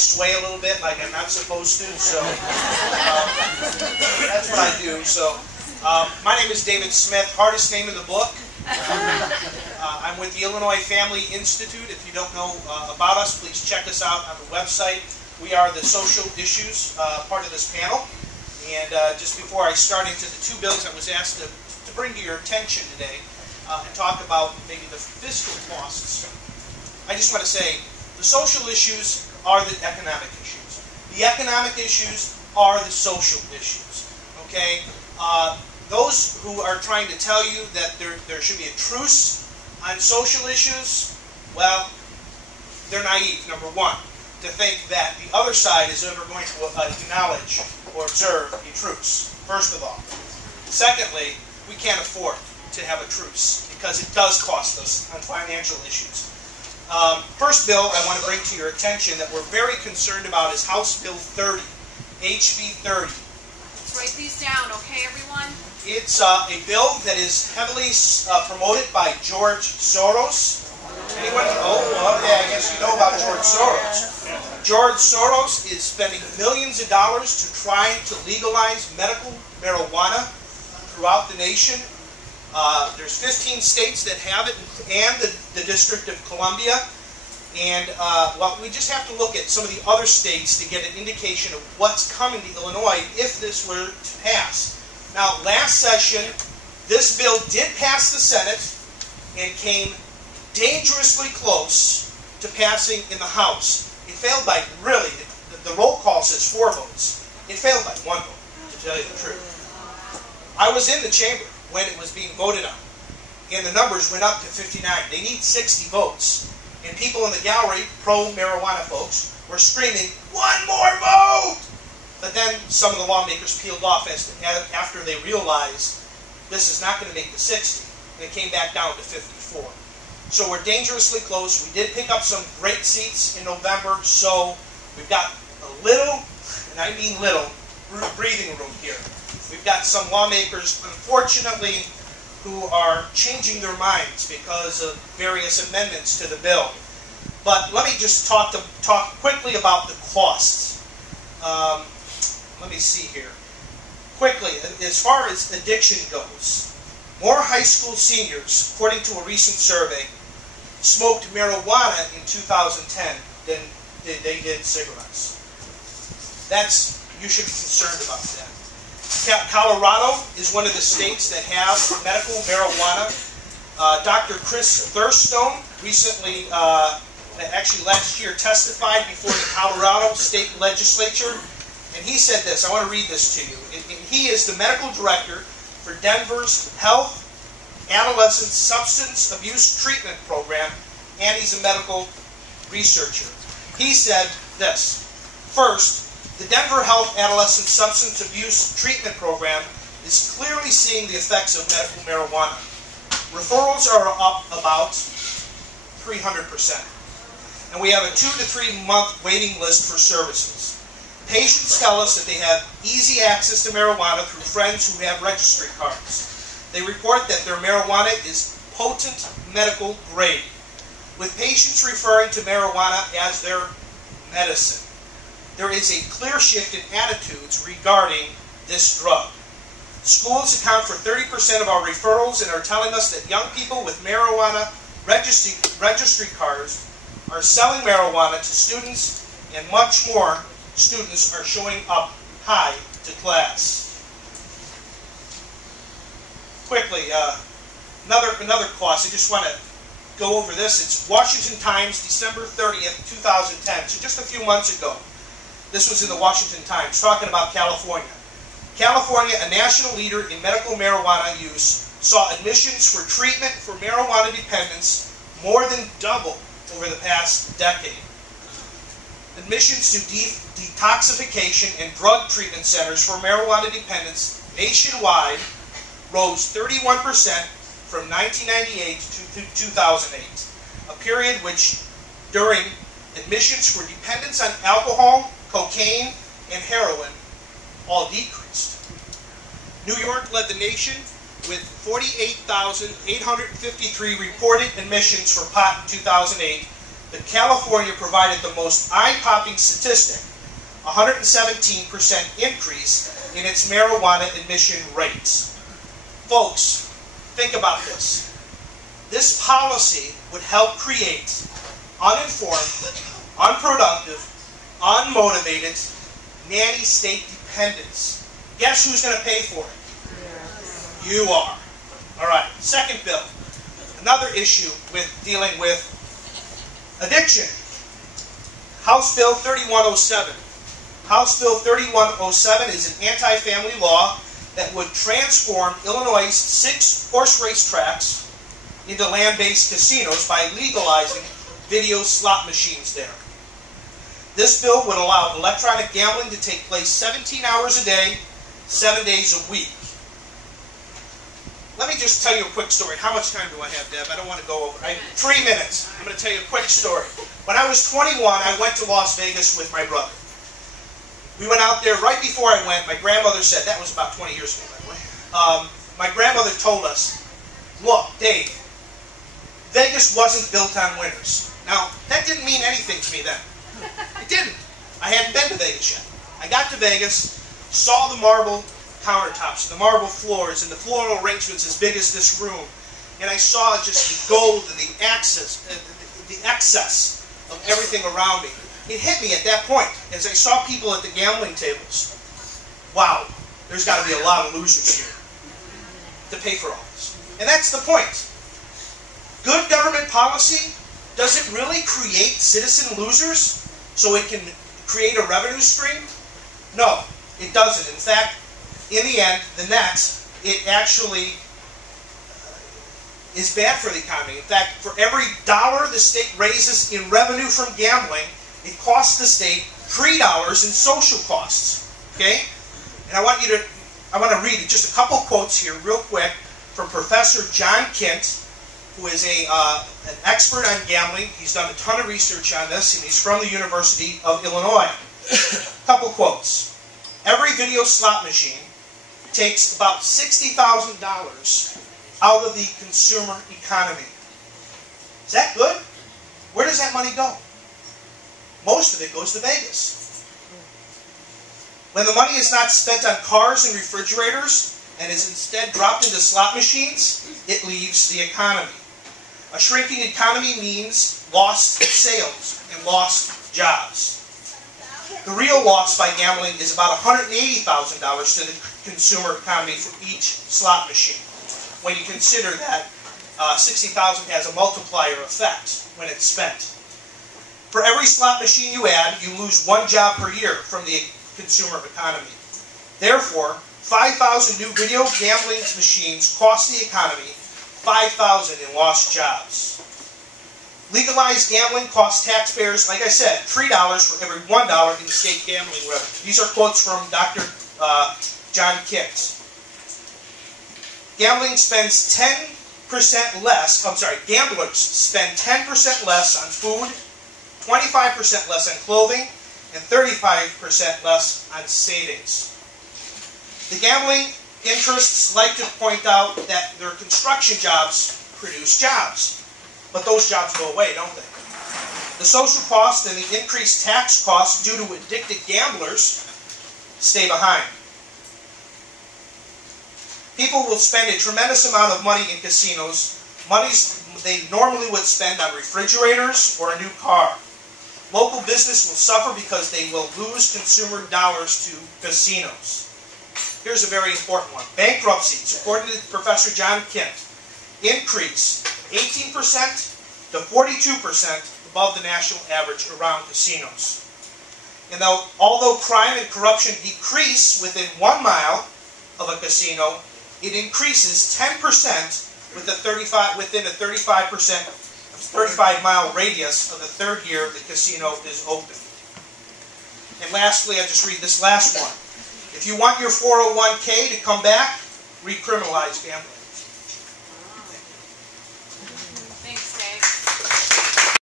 sway a little bit like I'm not supposed to, so that's what I do. So my name is David Smith, hardest name in the book. I'm with the Illinois Family Institute. If you don't know about us, please check us out on the website. We are the social issues part of this panel. And just before I start into the two bills I was asked to bring to your attention today and talk about maybe the fiscal costs, I just want to say the social issues are the economic issues. The economic issues are the social issues. Okay? Those who are trying to tell you that there should be a truce on social issues, well, they're naive, number one, to think that the other side is ever going to acknowledge or observe a truce, first of all. Secondly, we can't afford to have a truce because it does cost us on financial issues. First bill I want to bring to your attention that we're very concerned about is House Bill 30, HB 30. Let's write these down, okay, everyone? It's a bill that is heavily promoted by George Soros. Anyone? Oh, well, yeah, I guess you know about George Soros. George Soros is spending millions of dollars to try to legalize medical marijuana throughout the nation. There's 15 states that have it, and the District of Columbia. And well, we just have to look at some of the other states to get an indication of what's coming to Illinois if this were to pass. Now, last session, this bill did pass the Senate and came dangerously close to passing in the House. It failed by, really, the roll call says 4 votes. It failed by 1 vote, to tell you the truth. I was in the chamber when it was being voted on, and the numbers went up to 59. They need 60 votes. And people in the gallery, pro-marijuana folks, were screaming, "One more vote!" But then some of the lawmakers peeled off after they realized this is not going to make the 60. And it came back down to 54. So we're dangerously close. We did pick up some great seats in November, so we've got a little, and I mean little, breathing room here. We've got some lawmakers, unfortunately, who are changing their minds because of various amendments to the bill. But let me just talk quickly about the costs. Let me see here. Quickly, as far as addiction goes, more high school seniors, according to a recent survey, smoked marijuana in 2010 than they did cigarettes. You should be concerned about that. Colorado is one of the states that have medical marijuana. Dr. Chris Thurstone recently, actually last year, testified before the Colorado State Legislature, and he said this. I want to read this to you. He is the medical director for Denver's Health Adolescent Substance Abuse Treatment Program, and he's a medical researcher. He said this. First, the Denver Health Adolescent Substance Abuse Treatment Program is clearly seeing the effects of medical marijuana. Referrals are up about 300%. And we have a 2 to 3 month waiting list for services. Patients tell us that they have easy access to marijuana through friends who have registry cards. They report that their marijuana is potent medical grade, with patients referring to marijuana as their medicine. There is a clear shift in attitudes regarding this drug. Schools account for 30% of our referrals and are telling us that young people with marijuana registry cards are selling marijuana to students, and much more students are showing up high to class. Quickly, another cost. I just want to go over this. It's Washington Times, December 30th, 2010. So just a few months ago. This was in the Washington Times, talking about California. California, a national leader in medical marijuana use, saw admissions for treatment for marijuana dependence more than double over the past decade. Admissions to detoxification and drug treatment centers for marijuana dependence nationwide rose 31% from 1998 to 2008, a period which, during admissions for dependence on alcohol, cocaine, and heroin all decreased. New York led the nation with 48,853 reported admissions for pot in 2008, but California provided the most eye-popping statistic, 117% increase in its marijuana admission rates. Folks, think about this. This policy would help create uninformed, unproductive, unmotivated, nanny state dependence. Guess who's going to pay for it? You are. All right, second bill. Another issue with dealing with addiction. House Bill 3107. House Bill 3107 is an anti-family law that would transform Illinois' 6 horse race tracks into land-based casinos by legalizing video slot machines there. This bill would allow electronic gambling to take place 17 hours a day, 7 days a week. Let me just tell you a quick story. How much time do I have, Deb? I don't want to go over. 3 minutes. I'm going to tell you a quick story. When I was 21, I went to Las Vegas with my brother. We went out there right before I went. My grandmother said, that was about 20 years ago, by the way. My grandmother told us, look, Dave, Vegas wasn't built on winners. Now, that didn't mean anything to me then. It didn't. I hadn't been to Vegas yet. I got to Vegas, saw the marble countertops, the marble floors, and the floral arrangements as big as this room. And I saw just the gold and the excess of everything around me. It hit me at that point as I saw people at the gambling tables. Wow, there's got to be a lot of losers here to pay for all this. And that's the point. Good government policy doesn't really create citizen losers so it can create a revenue stream. No, it doesn't. In fact, in the end, the net, it actually is bad for the economy. In fact, for every dollar the state raises in revenue from gambling, it costs the state $3 in social costs. Okay? And I want to read just a couple quotes here real quick from Professor John Kint, who is an expert on gambling. He's done a ton of research on this, and he's from the University of Illinois. A couple quotes. Every video slot machine takes about $60,000 out of the consumer economy. Is that good? Where does that money go? Most of it goes to Vegas. When the money is not spent on cars and refrigerators and is instead dropped into slot machines, it leaves the economy. A shrinking economy means lost sales and lost jobs. The real loss by gambling is about $180,000 to the consumer economy for each slot machine. When you consider that $60,000 has a multiplier effect when it's spent. For every slot machine you add, you lose 1 job per year from the consumer economy. Therefore, 5,000 new video gambling machines cost the economy $5,000 in lost jobs. Legalized gambling costs taxpayers, like I said, $3 for every $1 in state gambling revenue. These are quotes from Dr. John Kint. Gamblers spend 10% less on food, 25% less on clothing, and 35% less on savings. The gambling interests like to point out that their construction jobs produce jobs, but those jobs go away, don't they? The social cost and the increased tax costs due to addicted gamblers stay behind. People will spend a tremendous amount of money in casinos, monies they normally would spend on refrigerators or a new car. Local business will suffer because they will lose consumer dollars to casinos. Here's a very important one. Bankruptcies, according to Professor John Kint, increase 18% to 42% above the national average around casinos. And although crime and corruption decrease within 1 mile of a casino, it increases 10% within a 35-mile radius of the third year the casino is open. And lastly, I'll just read this last one. If you want your 401k to come back, recriminalize gambling.